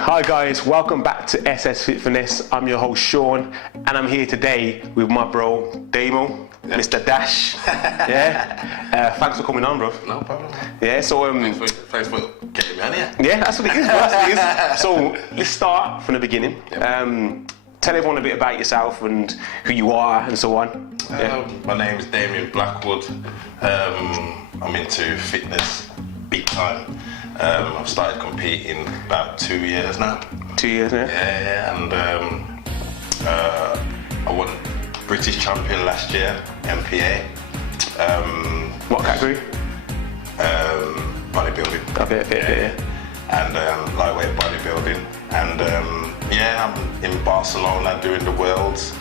Hi guys, welcome back to SS.FITFINESSE. I'm your host Sean, and I'm here today with my bro Damo, Mr. Dash. Thanks for coming on, bro. No problem. Yeah, so thanks for getting me on here. yeah, that's what it is, bro. That's what it is. So let's start from the beginning. Tell everyone a bit about yourself and who you are and so on. My name is Damien Blackwood. I'm into fitness big time. I've started competing about 2 years now. 2 years now? Yeah, and I won British champion last year, MPA. What category? Bodybuilding. Okay. And lightweight bodybuilding. And I'm in Barcelona doing the Worlds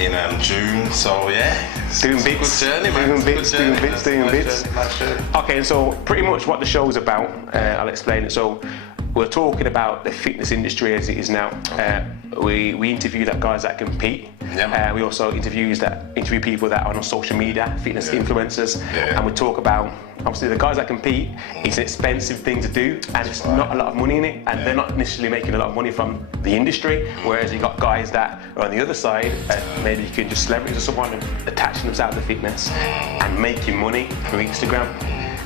in June. So yeah, doing bits, good journey, man. doing bits. Okay, and so pretty much what the show's about, I'll explain it. So we're talking about the fitness industry as it is now. We interview guys that compete. Yeah. We also interview people that are on social media, fitness influencers, and we talk about obviously the guys that compete. It's an expensive thing to do, and it's not a lot of money in it, and they're not necessarily making a lot of money from the industry. Whereas you got guys that are on the other side, maybe you can just celebrities or someone attaching themselves to fitness and making money through Instagram.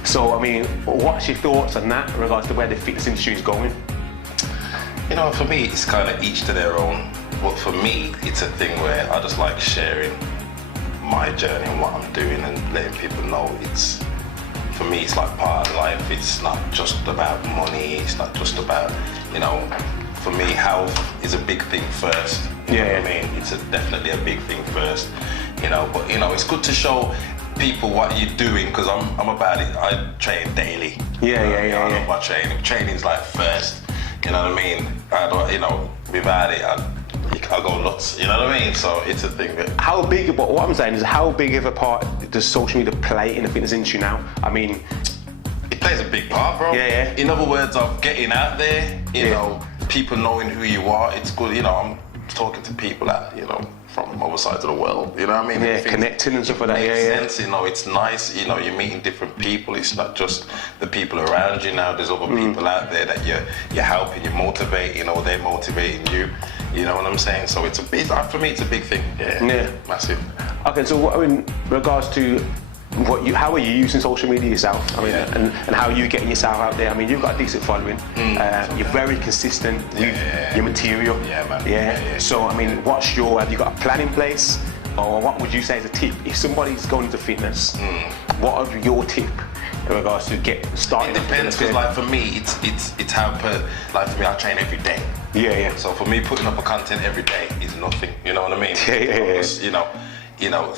So I mean, what's your thoughts on that in regards to where the fitness industry is going? You know, for me, it's kind of each to their own. But for me, it's a thing where I just like sharing my journey and what I'm doing and letting people know for me, it's like part of life. It's not just about money. It's not just about, for me, health is a big thing first. You know what I mean? It's definitely a big thing first, but it's good to show people what you're doing, because I'm about it. I train daily. I love my training. Training's like first, you know what I mean? I don't, without it, I'll go nuts, you know what I mean? So it's a thing that... what I'm saying is, how big of a part does social media play in the fitness industry now? I mean... It plays a big part, bro. Yeah. In other words, of getting out there, you know, people knowing who you are, it's good, I'm talking to people that, from other sides of the world, you know what I mean? Yeah, connecting and stuff like that, Makes sense, it's nice, you're meeting different people. It's not just the people around you now. There's other people out there that you're helping, you're motivating, they're motivating you. You know what I'm saying? So for me, it's a big thing. Yeah. Massive. Okay, so in regards to how are you using social media yourself? I mean, and how are you getting yourself out there? I mean, you've got a decent following. You're very consistent with your material. Yeah, man. So, I mean, have you got a plan in place? Or what would you say is a tip? If somebody's going into fitness, what are your tip in regards to get started? It depends, because like for me, it's how like for me, I train every day. Yeah. So for me, putting up a content every day is nothing. You know what I mean?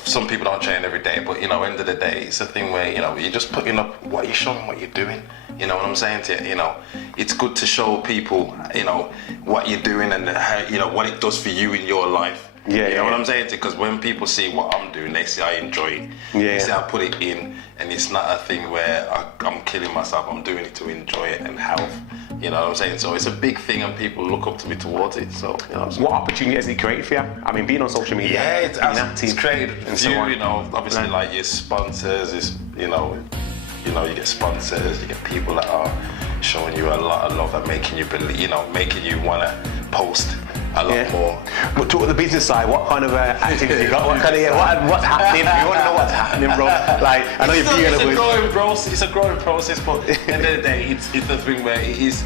Some people don't train every day, but end of the day, it's a thing where you're just putting up what you're showing, what you're doing. You know what I'm saying to you? It's good to show people, what you're doing and how, what it does for you in your life. You know what I'm saying? Because when people see what I'm doing, they see I enjoy it. They see I put it in, and it's not a thing where I'm killing myself. I'm doing it to enjoy it and health. You know what I'm saying? So it's a big thing, and people look up to me towards it. So what opportunity has it created for you? I mean, being on social media, it's created a few. Obviously, like your sponsors is, you get sponsors, you get people that are showing you a lot of love and making you believe, making you wanna post a lot more. But talk to the business side. What kind of activity you got? What's happening? You want to know what's happening, bro? Like, I know you're it's a growing process, but at the end of the day, it's the thing where it is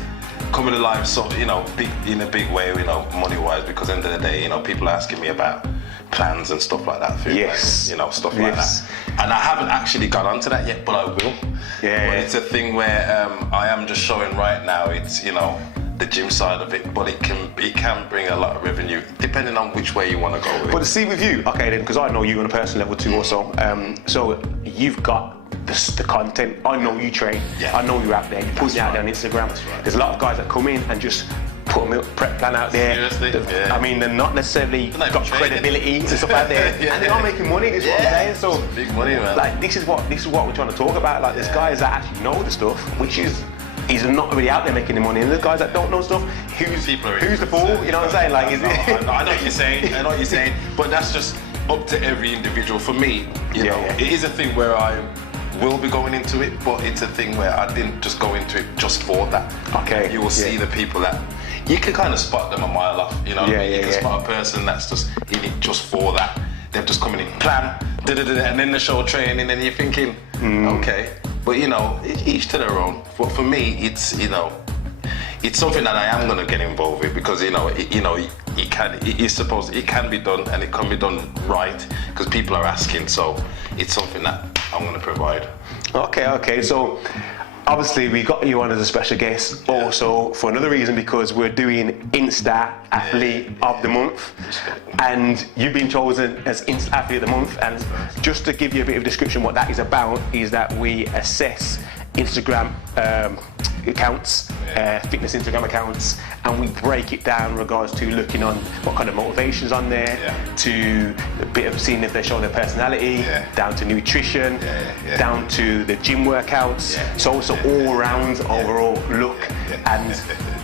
coming alive. So big in a big way, money-wise. Because at the end of the day, people are asking me about plans and stuff like that. Stuff like that. And I haven't actually got onto that yet, but I will. But it's a thing where I am just showing right now. It's the gym side of it, but it can bring a lot of revenue depending on which way you want to go with. But see with you, okay then, because I know you on a personal level too also. So you've got the content. I know you train. I know you're out there. You put it out there on Instagram. Right. There's a lot of guys that come in and just put a meal prep plan out there. Seriously? I mean, they're not necessarily got credibility and stuff out there, and they are making money. This is what I'm saying. So big money, man. Like this is what we're trying to talk about. Like there's guys that actually know the stuff, which is. He's not really out there making the money, and the guys that don't know stuff, who's the fool? You know what I'm saying? Like, I know what you're saying. But that's just up to every individual. For me, it is a thing where I will be going into it, but it's a thing where I didn't just go into it just for that. Okay. You will see the people that you can kind of spot them a mile off. You know, what I mean? You can spot a person that's just in it just for that. They've just come in plan, and then the show training, and you're thinking, okay. But you know, each to their own. But for me, it's it's something that I am gonna get involved with because it can be done and it can be done right because people are asking. So it's something that I'm gonna provide. Okay. So obviously we got you on as a special guest also for another reason because we're doing Insta Athlete of the Month, and you've been chosen as Insta Athlete of the Month. And just to give you a bit of description, what that is about is that we assess Instagram accounts, fitness Instagram accounts, and we break it down in regards to looking on what kind of motivations on there, to a bit of seeing if they show their personality, down to nutrition, down to the gym workouts. So it's an all-round overall look. And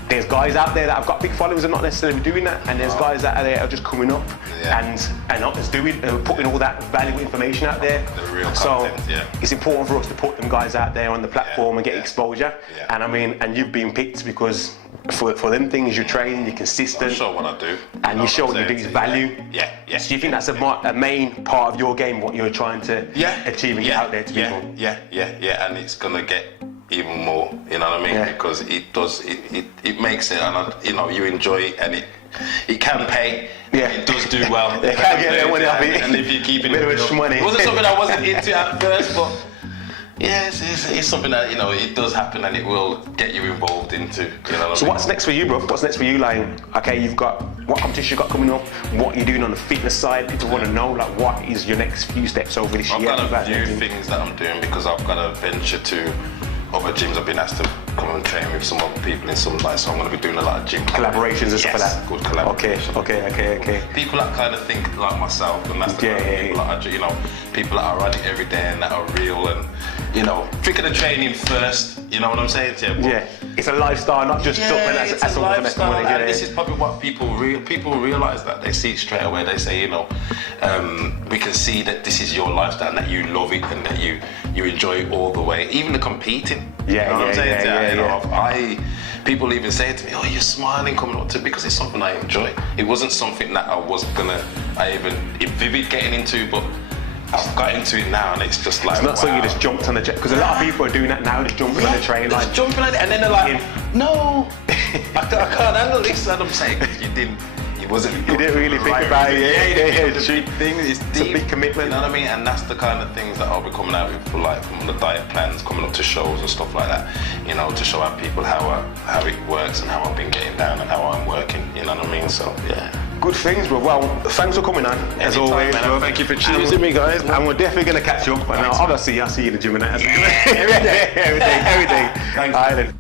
there's guys out there that have got big followers and not necessarily doing that, and there's guys that are just coming up and not just doing putting all that valuable information out there. The real so content, it's important for us to put them guys out there on the platform and get exposure. And I mean, and you've been picked because for them things you're training, you're consistent. I show what I do. And you show what you do is value. Yeah. So you think that's a main part of your game, what you're trying to achieve and get out there to people? Yeah, and it's gonna get even more, you know what I mean? Because it does, it makes it, and you enjoy it, and it can pay. It does do well. They can get their money off it. And if you keep it, it wasn't something I wasn't into at first, but yeah, it's something that it does happen, and it will get you involved into. You know what I mean? So what's next for you, bro? What's next for you, Lion? Okay, you've got what competition you got coming up? What you're doing on the fitness side? People want to know, like, what is your next few steps over this year? I've got a few things that I'm doing because I've got to venture to other gyms. I've been asked to come and train with some other people in some nights, so I'm going to be doing a lot of gym collaborations and stuff like that. Good collaboration. Okay. People that kind of think like myself, and that's the kind of people that people that are on it every day and that are real, and think of the training first. You know what I'm saying to you? It's a lifestyle, not just something that's it's a lifestyle, and this is probably what people realise that they see it straight away. They say, we can see that this is your lifestyle, and that you love it, and that you enjoy it all the way, even the competing. You know what I'm saying to you? People even say to me, "Oh, you're smiling coming up to," because it's something I enjoy. It wasn't something that I vivid getting into, but I've got into it now, and it's just like, it's not something you just jumped on the jet, because a lot of people are doing that now, just jumping on the train, just jumping on it, and then they're like, no, I can't handle this, and I'm saying, you didn't really think about it. It's a big thing. It's a big commitment. You know what I mean? And that's the kind of things that I'll be coming out with, for like from the diet plans, coming up to shows and stuff like that. To show out people how it works and how I've been getting down and how I'm working. You know what I mean? So good things, bro. Well, thanks for coming on, as always, bro. Thank you for choosing me, guys. And we're definitely going to catch you up. And obviously, I'll see you in the gym and that. Every day. Thanks. All right, then.